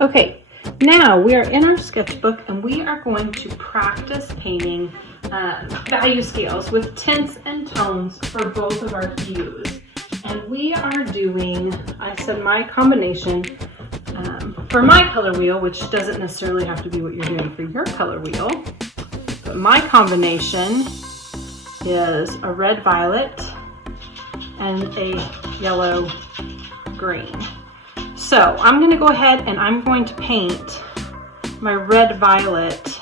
Okay, now we are in our sketchbook and we are going to practice painting value scales with tints and tones for both of our hues. And we are doing, I said my combination for my color wheel, which doesn't necessarily have to be what you're doing for your color wheel, but my combination is a red violet and a yellow green. So I'm going to go ahead and I'm going to paint my red violet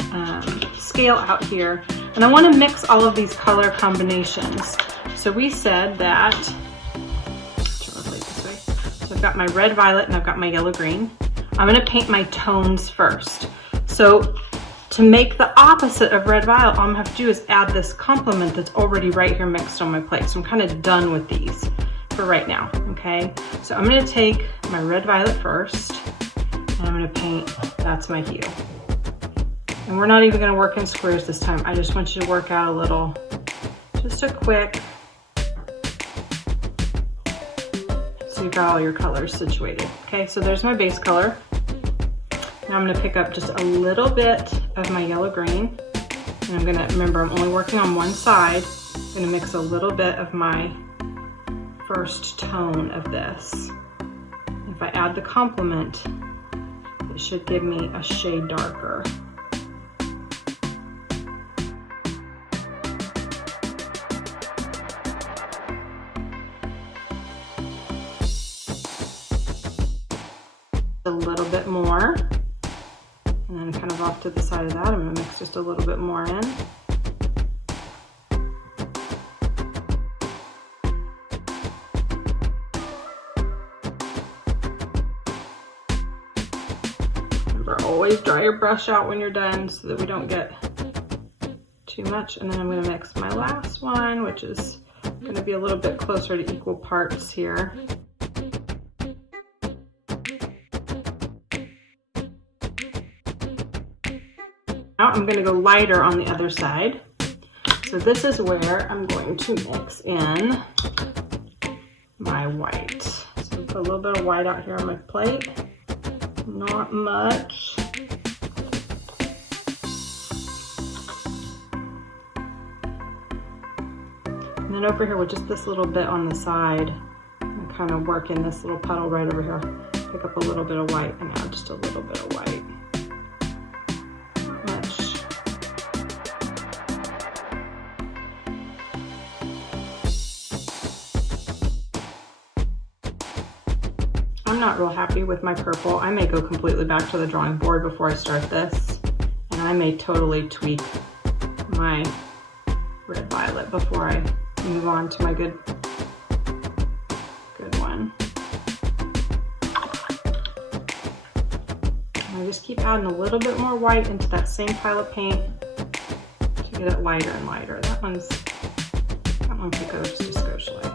scale out here, and I want to mix all of these color combinations. So we said that, so I've got my red violet and I've got my yellow green. I'm going to paint my tones first. So to make the opposite of red violet, all I'm going to have to do is add this complement that's already right here mixed on my plate. So I'm kind of done with these for right now, okay? So I'm going to take my red violet first, and I'm going to paint, that's my hue. And we're not even going to work in squares this time. I just want you to work out a little, just a quick, so you've got all your colors situated. Okay, so there's my base color. Now I'm going to pick up just a little bit of my yellow green, and I'm going to, remember I'm only working on one side. I'm going to mix a little bit of my first tone of this. If I add the complement, it should give me a shade darker. A little bit more, and then kind of off to the side of that, I'm going to mix just a little bit more in. Remember, always dry your brush out when you're done so that we don't get too much. And then I'm going to mix my last one, which is going to be a little bit closer to equal parts here. Now I'm going to go lighter on the other side. So this is where I'm going to mix in my white. So put a little bit of white out here on my plate. Not much. And then over here with just this little bit on the side, I'm kind of working this little puddle right over here. Pick up a little bit of white and add just a little bit of white. I'm not real happy with my purple. I may go completely back to the drawing board before I start this, and I may totally tweak my red violet before I move on to my good one. And I just keep adding a little bit more white into that same pile of paint to get it lighter and lighter. That one's a skosh lighter.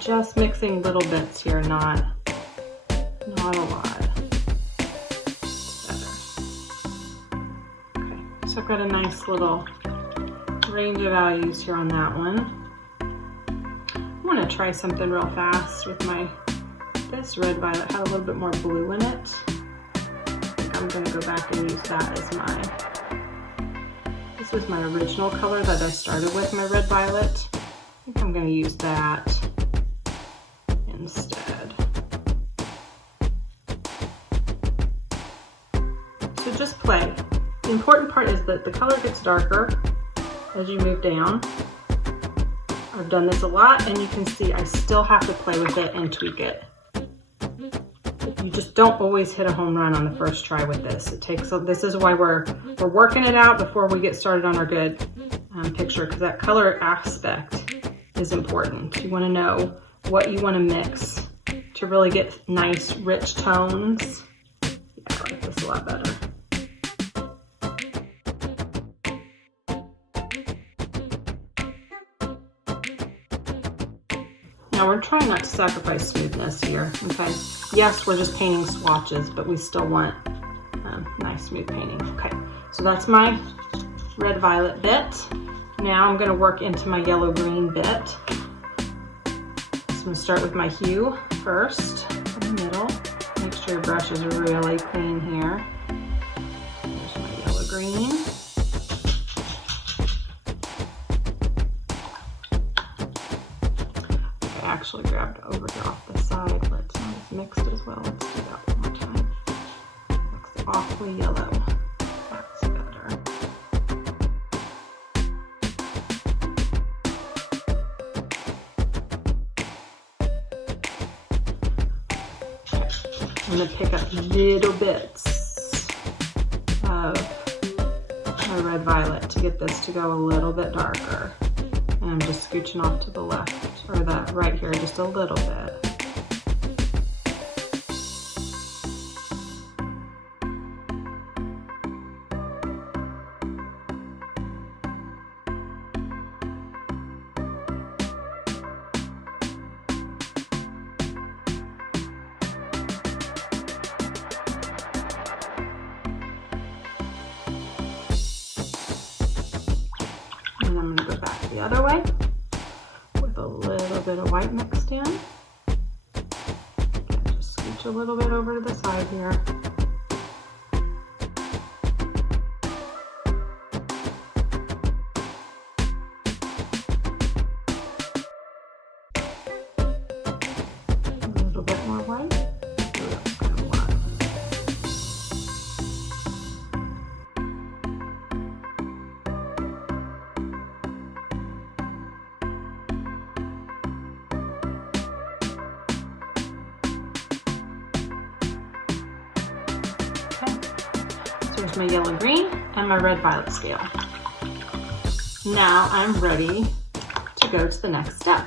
Just mixing little bits here, not a lot. Better. Okay, so I've got a nice little range of values here on that one. I want to try something real fast with this red violet. Had a little bit more blue in it. I think I'm going to go back and use that as this was my original color that I started with, my red violet. I think I'm going to use that instead. So just play. The important part is that the color gets darker as you move down. I've done this a lot, and you can see I still have to play with it and tweak it. You just don't always hit a home run on the first try with this. This is why we're working it out before we get started on our good picture, because that color aspect is important. You want to know what you want to mix to really get nice, rich tones. Yeah, I like this a lot better. Now we're trying not to sacrifice smoothness here, okay? Yes, we're just painting swatches, but we still want nice my smooth painting. Okay, so that's my red violet bit. Now I'm gonna work into my yellow green bit. So I'm gonna start with my hue first in the middle. Make sure your brushes are really clean here. There's my yellow green. I actually grabbed over here off the side where it's not as mixed as well. Let's do that one more time. Looks awfully yellow. That's better. Okay. I'm going to pick up little bits of my red violet to get this to go a little bit darker. And I'm just scooching off to the left, or that right here, just a little bit. And I'm going to go back the other way with a little bit of white mixed in. Again, just scooch a little bit over to the side here. A little bit more white. There's my yellow green and my red violet scale. Now I'm ready to go to the next step.